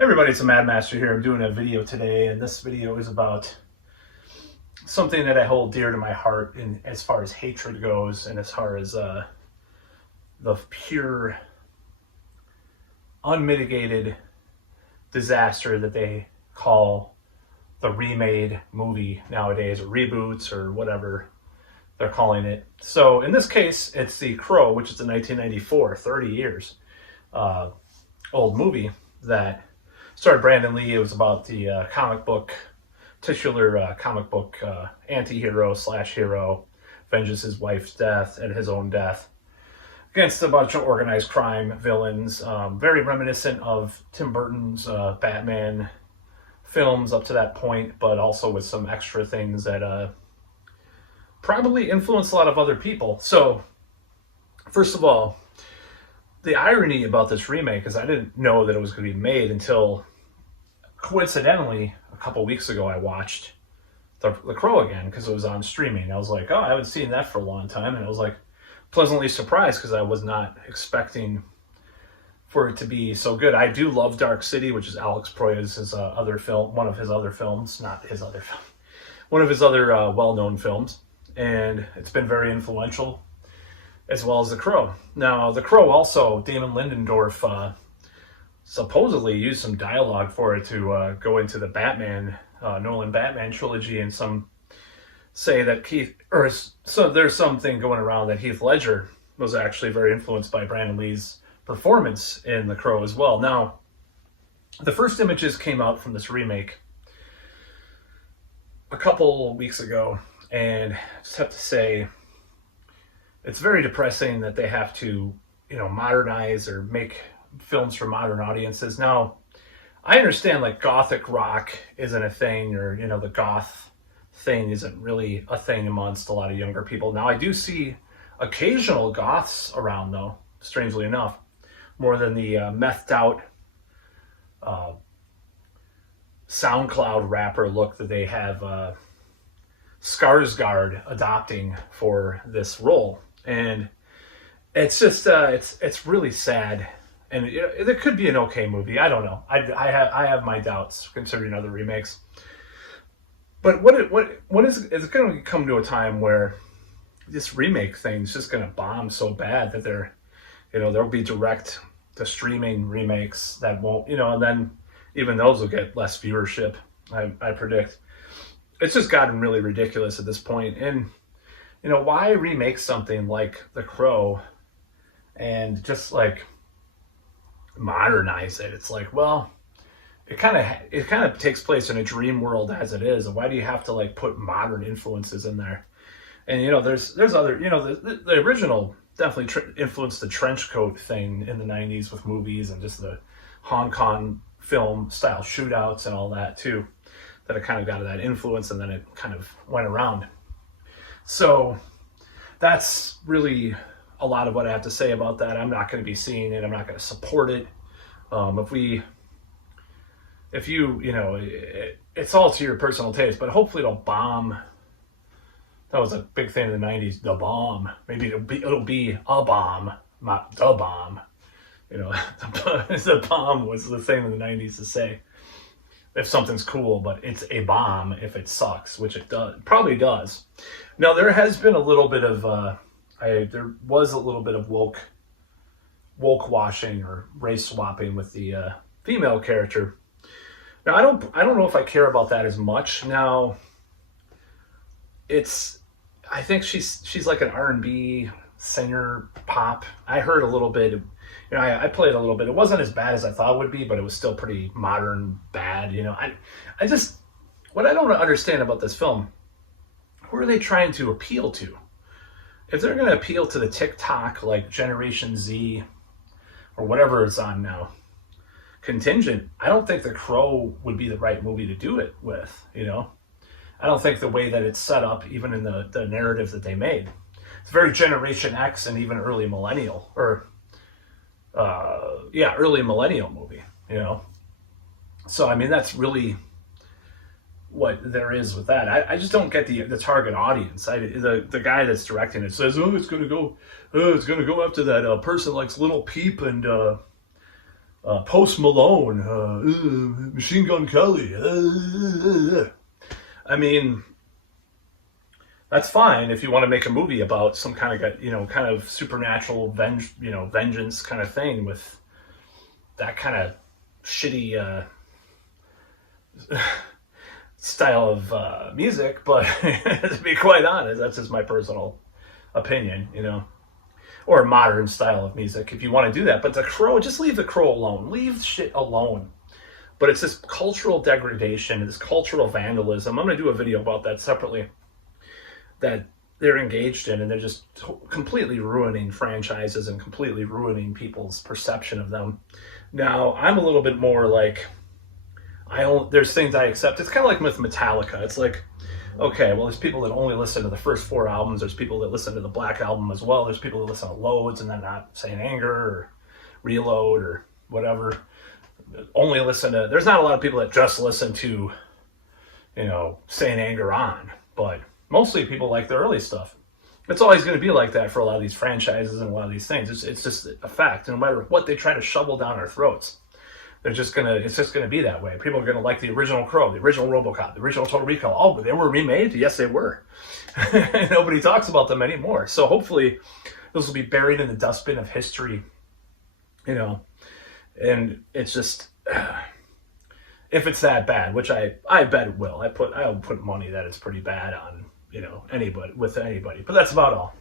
Everybody, it's a Mad Master here. I'm doing a video today, and this video is about something that I hold dear to my heart in as far as hatred goes, and as far as the pure, unmitigated disaster that they call the remade movie nowadays, or reboots, or whatever they're calling it. So in this case, it's The Crow, which is a 1994, 30 years old movie that starred Brandon Lee. It was about the titular comic book anti-hero slash hero venges his wife's death and his own death against a bunch of organized crime villains. Very reminiscent of Tim Burton's Batman films up to that point, but also with some extra things that probably influenced a lot of other people. So, first of all, the irony about this remake is I didn't know that it was going to be made until, coincidentally, a couple weeks ago I watched the Crow again because it was on streaming. I was like, oh, I haven't seen that for a long time, and I was like pleasantly surprised because I was not expecting for it to be so good. I do love Dark City, which is Alex Proyas' other film, one of his other films, not his other film, one of his other well-known films, and it's been very influential, as well as The Crow. Now, The Crow also, Damon Lindelof supposedly used some dialogue for it to go into the Nolan Batman trilogy, and some say that there's something going around that Heath Ledger was actually very influenced by Brandon Lee's performance in The Crow as well. Now, the first images came out from this remake a couple weeks ago, and I just have to say, it's very depressing that they have to, modernize or make films for modern audiences. Now, I understand like gothic rock isn't a thing, or, the goth thing isn't really a thing amongst a lot of younger people. Now, I do see occasional goths around, though, strangely enough, more than the methed out SoundCloud rapper look that they have Skarsgård adopting for this role. And it's just it's really sad, and it could be an okay movie. I don't know. I have my doubts considering other remakes. But what is it's going to come to a time where this remake thing is just going to bomb so bad that there'll be direct to streaming remakes that won't, and then even those will get less viewership. I predict. It's just gotten really ridiculous at this point. And why remake something like The Crow and just like modernize it? It's like, well, it kind of takes place in a dream world as it is. Why do you have to like put modern influences in there? And there's other, the original definitely influenced the trench coat thing in the 90s with movies, and just the Hong Kong film style shootouts and all that too, that it kind of got that influence, and then it kind of went around. So that's really a lot of what I have to say about that. I'm not going to be seeing it. I'm not going to support it. If you, it's all to your personal taste, but hopefully it'll bomb. That was a big thing in the 90s, the bomb. Maybe it'll be a bomb, not the bomb. The bomb was the thing in the 90s to say if something's cool, but it's a bomb if it sucks, which it probably does. Now, there has been a little bit of there was a little bit of woke washing or race swapping with the female character. Now, I don't know if I care about that as much. Now, I think she's like an R&B singer, pop. I heard a little bit. I played a little bit. It wasn't as bad as I thought it would be, but it was still pretty modern bad. I just, what I don't understand about this film, who are they trying to appeal to? If they're going to appeal to the TikTok, like Generation Z, or whatever it's on now, contingent, I don't think The Crow would be the right movie to do it with, I don't think the way that it's set up, even in the narrative that they made, it's very Generation X and even early millennial, or early millennial movie, So, I mean, that's really what there is with that. I just don't get the target audience. The guy that's directing it says, it's going to go after that person likes Little Peep and Post Malone, Machine Gun Kelly. I mean, that's fine if you want to make a movie about some kind of, kind of supernatural vengeance kind of thing with that kind of shitty style of music. But to be quite honest, that's just my personal opinion. Or a modern style of music if you want to do that. But the Crow, just leave the Crow alone. Leave shit alone. But it's this cultural degradation, this cultural vandalism. I'm going to do a video about that separately, that they're engaged in, and they're just completely ruining franchises and completely ruining people's perception of them. Now, I'm a little bit more like, there's things I accept. It's kind of like with Metallica. It's like, okay, well, there's people that only listen to the first 4 albums. There's people that listen to the Black Album as well. There's people that listen to Loads and then not Saint Anger or Reload or whatever. There's not a lot of people that just listen to, Saint Anger on, but mostly people like the early stuff. It's always going to be like that for a lot of these franchises and a lot of these things. It's just a fact. No matter what they try to shovel down our throats, it's just gonna be that way. People are gonna like the original Crow, the original RoboCop, the original Total Recall. Oh, but they were remade? Yes, they were. Nobody talks about them anymore. So hopefully those will be buried in the dustbin of history, and it's just, if it's that bad, which I bet it will. I'll put money that it's pretty bad on, anybody, but that's about all.